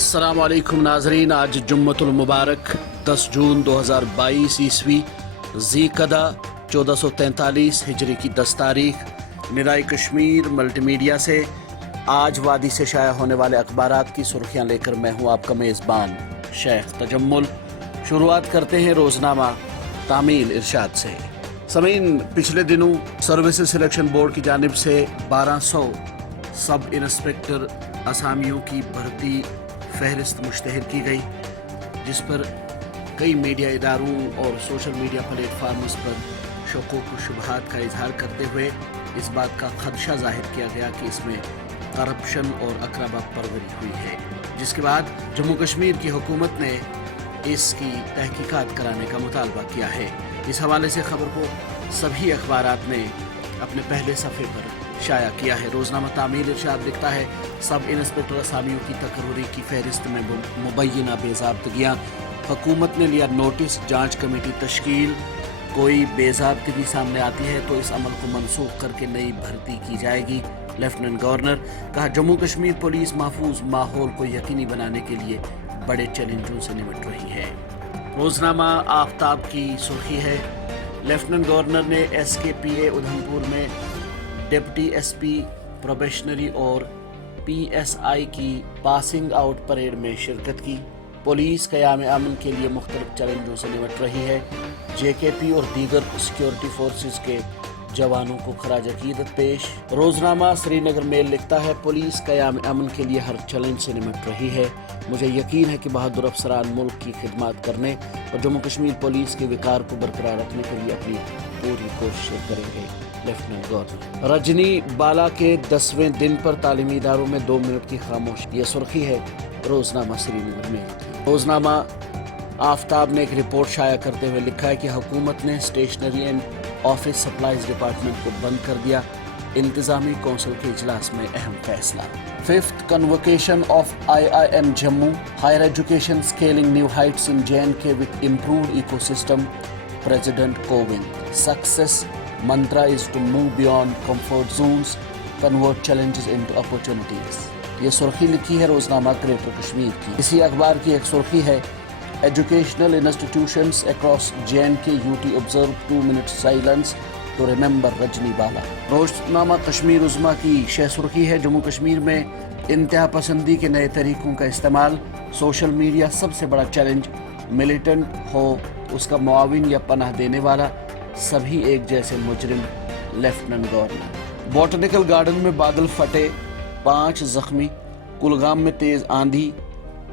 अस्सलाम वालेकुम नाजरीन, आज जुम्मतुल मुबारक 10 जून 2022 ईस्वी ज़ीक़दा 1443 हिजरी की 10 तारीख। निराई कश्मीर मल्टीमीडिया से आज वादी से शाया होने वाले अखबारात की सुर्खियां लेकर मैं हूं आपका मेज़बान शेख तजम्मुल। शुरुआत करते हैं रोज़नामा तामील इरशाद से। समीन, पिछले दिनों सर्विसेज सिलेक्शन बोर्ड की जानिब से 1200 सब इंस्पेक्टर असामियों की भर्ती फहरिस्त मुश्तहर की गई, जिस पर कई मीडिया इदारों और सोशल मीडिया प्लेटफार्म्स पर शुकूक व शुबहात का इजहार करते हुए इस बात का खदशा जाहिर किया गया कि इसमें करप्शन और अकरबा परवरी हुई है, जिसके बाद जम्मू कश्मीर की हुकूमत ने इसकी तहकीकात कराने का मुतालबा किया है। इस हवाले से खबर को सभी अखबारात ने अपने पहले सफ़े पर शाया किया है। रोज़नामा तामील इरशाद लिखता है, सब इंस्पेक्टर असामियों की तकर्री की फहरिस्त में मुबैना बेज़ाब्तगियाँ, हुकूमत ने लिया नोटिस, जांच कमेटी तश्कील। कोई बेज़ाब्तगी सामने आती है तो इस अमल को मनसूख करके नई भर्ती की जाएगी। लेफ्टिनेंट गवर्नर कहा, जम्मू कश्मीर पुलिस महफूज माहौल को यकीनी बनाने के लिए बड़े चैलेंजों से निपट रही है। रोज़नामा आफ्ताब की सुर्खी है, लेफ्टिनेंट गवर्नर ने SKPA उधमपुर में डिप्टी SP प्रोबेशनरी और PSI की पासिंग आउट परेड में शिरकत की। पुलिस क़याम अमन के लिए मुख्तलिफ चैलेंजों से निपट रही है। JKP और दीगर सिक्योरिटी फोर्सेस के जवानों को खराज अकीदत पेश। रोज़नामा श्रीनगर मेल लिखता है, पुलिस क़याम अमन के लिए हर चैलेंज से निपट रही है। मुझे यकीन है कि बहादुर अफसरान मुल्क की खिदमत करने और जम्मू कश्मीर पुलिस के विकार को बरकरार रखने के लिए अपनी पूरी कोशिश करेंगे। लेफ्टिनेंट गवर्नर रजनी बाला के 10वें दिन पर तालीमी इदारों में 2 मिनट की खामोशी, ये सुर्खी है रोज़नामा श्रीनगर में। रोज़नामा आफ्ताब ने एक रिपोर्ट शाया करते हुए लिखा है कि हुकूमत ने stationery and office supplies department को बंद कर दिया, इंतजामी कौंसिल के इजलास में अहम फैसला। 5th convocation of IIM Jammu, higher education scaling new heights in JNK with improved ecosystem, president Kovind. Success mantra is to move beyond comfort zones, convert challenges into opportunities। ये सुर्खी लिखी है रोज़नामा ग्रेटर कश्मीर की। इसी अखबार की एक सुर्खी है, educational institutions across JNK UT observe 2 minute silence to remember Rajni Bala. रोज़नामा कश्मीर उज़्मा की शह सुर्खी है, जम्मू कश्मीर में इंतहा पसंदी के नए तरीकों का इस्तेमाल, सोशल मीडिया सबसे बड़ा चैलेंज, मिलिटेंट हो उसका मुआविन या पनाह देने वाला, सभी एक जैसे मुजरिम। लेफ्टिनेंट गवर्नर बॉटनिकल गार्डन में बादल फटे, 5 जख्मी, कुलगाम में तेज आंधी,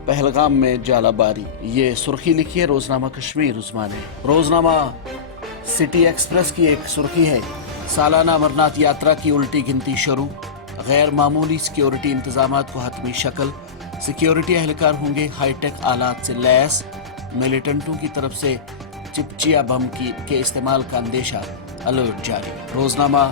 पहलगाम में जालाबारी। ये सुर्खी लिखी है रोज़नामा कश्मीर उज़्मा ने। रोज़नामा सिटी एक्सप्रेस की एक सुर्खी है, सालाना अमरनाथ यात्रा की उल्टी गिनती शुरू, गैर मामूली सिक्योरिटी इंतजामात को हतमी शक्ल, सिक्योरिटी एहलकार होंगे हाईटेक आलात से लैस, मिलिटेंटों की तरफ से चिपचिया बम के इस्तेमाल का अंदेशा, अलर्ट जारी। रोज़नामा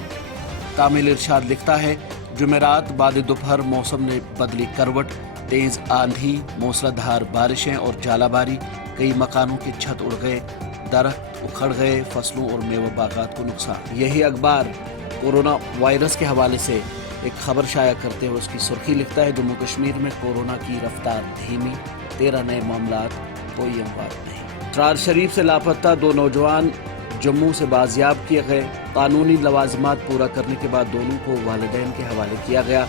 कामिल इरशाद लिखता है, जुमेरात बाद दोपहर मौसम ने बदली करवट, तेज आंधी, मूसलाधार बारिशें और जालाबारी, कई मकानों की छत उड़ गए, दरख्त उखड़ गए, फसलों और मेवा बागात को नुकसान। यही अखबार कोरोना वायरस के हवाले से एक खबर शाया करते हुए उसकी सुर्खी लिखता है, जम्मू कश्मीर में कोरोना की रफ्तार धीमी, 13 नए मामलात, कोई अमवात नहीं। त्रार शरीफ से लापता 2 नौजवान जम्मू से बाजियाब किए गए, कानूनी लवाजमात पूरा करने के बाद दोनों को वालिदैन के हवाले किया गया।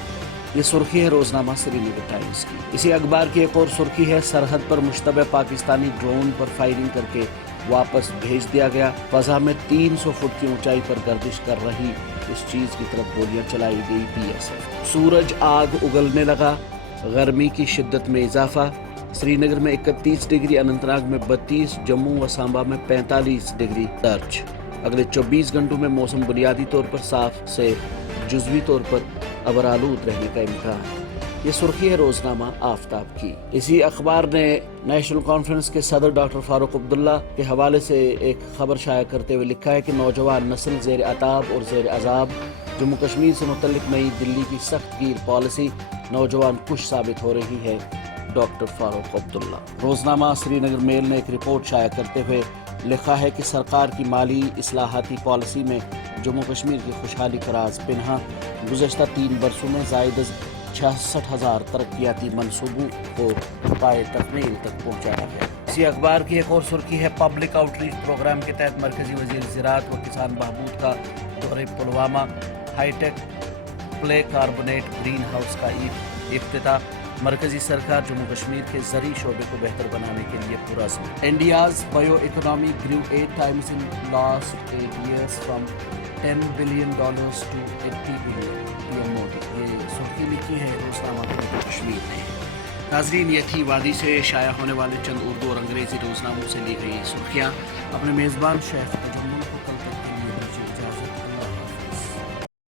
ये सुर्खी है रोज़नामा श्रीनगर टाइम्स की। इसी अखबार की एक और सुर्खी है, सरहद पर मुश्तबह पाकिस्तानी ड्रोन पर फायरिंग करके वापस भेज दिया गया, फ़ज़ा में 300 फुट की ऊंचाई पर गर्दिश कर रही इस चीज़ की तरफ गोलियां चलाई गई BSF। सूरज आग उगलने लगा, गर्मी की शिद्दत में इजाफा, श्रीनगर में 31 डिग्री, अनंतनाग में 32, जम्मू व सांबा में 45 डिग्री दर्ज। अगले 24 घंटों में मौसम बुनियादी तौर पर साफ से जुज़वी तौर पर अबरालूद रहने का इम्कान। ये सुर्खी है रोज़नामा आफ्ताब की। इसी अखबार ने नेशनल कॉन्फ्रेंस के सदर डॉक्टर फारूक अब्दुल्ला के हवाले से एक खबर शाया करते हुए लिखा है कि नौजवान नस्ल ज़ेर अताब और ज़ेर अजाब, जम्मू कश्मीर से मुतल्लिक नई दिल्ली की सख्त गिर पॉलिसी नौजवान कुछ साबित हो रही है। डॉक्टर फारूक अब्दुल्ला। रोज़नामा श्रीनगर मेल ने एक रिपोर्ट शाया करते हुए लिखा है कि सरकार की माली इस्लाहाती पॉलिसी में जम्मू कश्मीर की खुशहाली का राज पिन्हा, गुज़श्ता 3 बरसों में ज़ायद 66,000 तरक्याती मंसूबों को पाए तकमील तक पहुँचाया गया। इसी अखबार की एक और सुर्खी है, पब्लिक आउटरीच प्रोग्राम के तहत मरकजी वजीर ज़राअत व किसान बहबूद का दौरे Pulwama, high tech play carbonate green house का इफ्तिताह। मरकजी सरकार जम्मू कश्मीर के ज़री शोबे को बेहतर बनाने के लिए पुरज़्म। India's bio economy grew 8 times in last 8 years from $10 billion to $80 billion, PM Modi. ये सुर्खी लिखी है रोज़नामा जम्मू कश्मीर ने। नाजरीन, ये थी वादी से शाया होने वाले चंद उर्दू और अंग्रेज़ी रोज़नामों से ली गई सुर्खियाँ। अपने मेज़बान शेख तजम्मुल